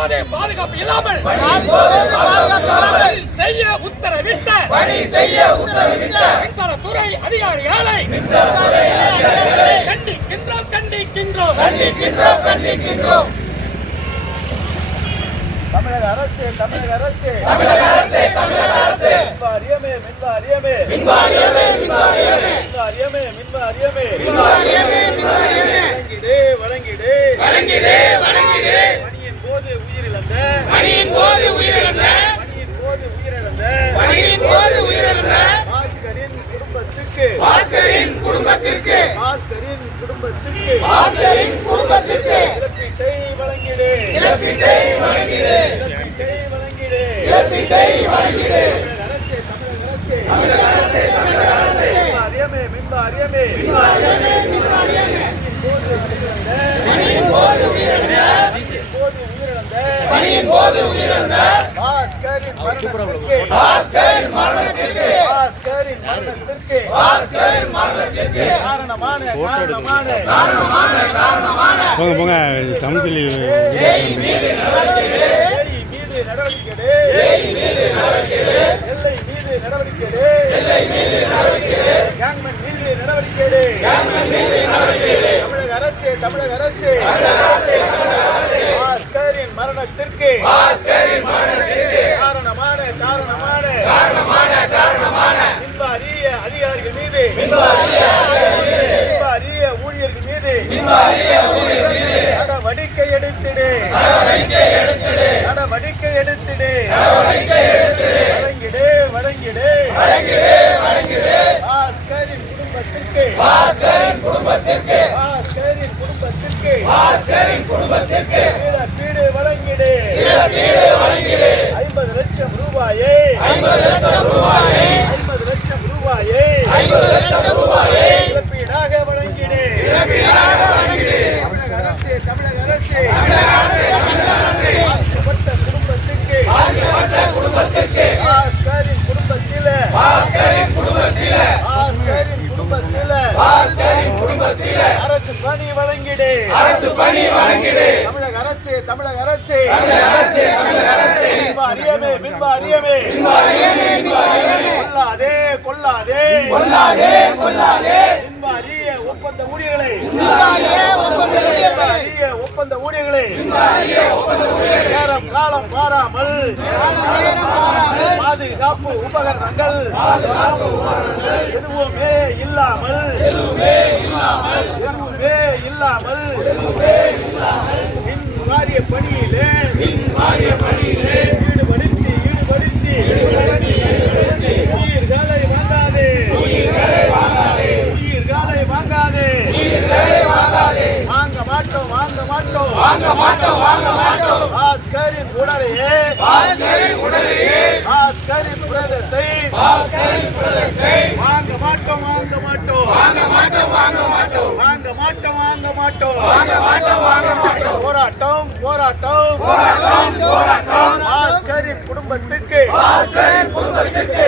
போதே பாதுகாப்பு இல்லாமல் செய்ய உத்தரவிட்ட பணி செய்ய உத்தரவிட்ட மின்சாரத்துறை அதிகாரிகளை கண்டிக்கின்றோம் கண்டிக்கின்றோம். கண்டிக்கின்றோம் கண்டிக்கின்றோம். தமிழக அரசு தமிழக அரசு. தமிழக அரசே தமிழக அரசே. மின்வாரியமே மின்வாரியமே. மின்வாரியமே மின்வாரியமே. மின்வாரியமே மின்வாரியமே. மின்வாரியமே மின்வாரியமே வழங்கிடு வழங்கிடு வழங்கிடு வழங்கிடு பணியின் போது உயிரிழந்த பணியின் போது உயிரிழந்த பணியின் போது உயிரிழந்த பணியின் போது உயிரிழந்த பாஸ்கரின் குடும்பத்துக்கு பாஸ்கரின் குடும்பத்திற்கு பாஸ்கரின் குடும்பத்துக்கு பாஸ்கரின் குடும்பத்திற்கு இழப்பீட்டை வழங்கிடு. இழப்பீட்டை வழங்கிடு. இழப்பீட்டை வழங்கிடு. இழப்பீட்டை வழங்கிடு. தமிழக அரசு தமிழக அரசு. மின்வாரியமே மின்வாரியமே. மின்வாரியமே பணியின் போது உயிரிழந்த பணியின் போது உயிரிழந்த பாஸ்கரின் மரணத்திற்கு. பாஸ்கரின் மரணத்திற்கு. பாஸ்கரின் மரணத்திற்கு. பாஸ்கரின் மரணத்திற்கு. காரணமான காரணமான. போங்க போங்க. தமிழ் சொல்லி ஏய் மீது நடவடிக்கை ஏரி மீது நடவடிக்கை. எல்லை மீது நடவடிக்கை. கேங்மேன் மீது நடவடிக்கை. தமிழக அரசு தமிழக அரசு. மரணத்திற்கு. காரணமான காரணமான. காரணமான காரணமான. மின்வாரிய அதிகாரிகள் மீது. மின்வாரிய மின்வாரிய ஊழியர்கள் மீது. நடவடிக்கை எடுத்திடு. நடவடிக்கை எடுத்திடு. நடவடிக்கை எடுத்திடு. நடவடிக்கை எடுத்திடு வழங்கிடு வழங்கிடு வழங்கிடு வழங்கிடு பாஸ்கரின் குடும்பத்திற்கு பாஸ்கரின் குடும்பத்திற்கு பாஸ்கரின் குடும்பத்திற்கு பாஸ்கரின் குடும்பத்திற்கு இழப்பீடு வழங்கிடு இழப்பீடு வழங்கிடு ஐம்பது லட்சம் ரூபாயை. ஐம்பது லட்சம் ரூபாயை. ஐம்பது லட்சம் ரூபாயை. ஐம்பது லட்சம் ரூபாயை. இழப்பீடாக வழங்கிடு இழப்பீடாக வழங்கிடு தமிழக அரசு தமிழக அரசு. தமிழக அரசு தமிழக அரசு. பாதிக்கப்பட்ட குடும்பத்திற்கு பாதிக்கப்பட்ட குடும்பத்திற்கு பாஸ்கரின் குடும்பத்தில. பாஸ்கரின் குடும்பத்தில. பாஸ்கரின் குடும்பத்தில. பாஸ்கரின் குடும்பத்தில. அரசு பணி வழங்கிடு அரசு பணி வழங்கிடு அரசு தமிழக அரசு. மின்வாரியமே மின்வாரியமே மின்வாரியமே கொல்லாதே கொல்லாதே. கொல்லாதே கொல்லாதே. மின்வாரிய ஒப்பந்த ஊழியர்களை. ஒப்பந்த ஊழியர்களை. மின்வாரிய ஒப்பந்த ஊழியர்களை. நேரம் காலம் பாராமல் பாதுகாப்பு உபகரணங்கள். எதுவுமே இல்லாமல். எதுவுமே இல்லாமல். மின் வாரிய பணியிலே ஈடுபடுத்தி ஈடுபடுத்தி. உயிர்களை வாங்காதே. உயிர்களை வாங்காதே. வாங்க மாட்டோம் வாங்க மாட்டோம். வாங்க மாட்டோம் வாங்க மாட்டோம். பாஸ்கரின் உடலையே. பாஸ்கரின் உடலையே. பாஸ்கரின் பிரதத்தை. பாஸ்கரின் பிரதத்தை. போராட்டம். போராட்டம் போராட்டம். குடும்பத்துக்கு. குடும்பத்துக்கு.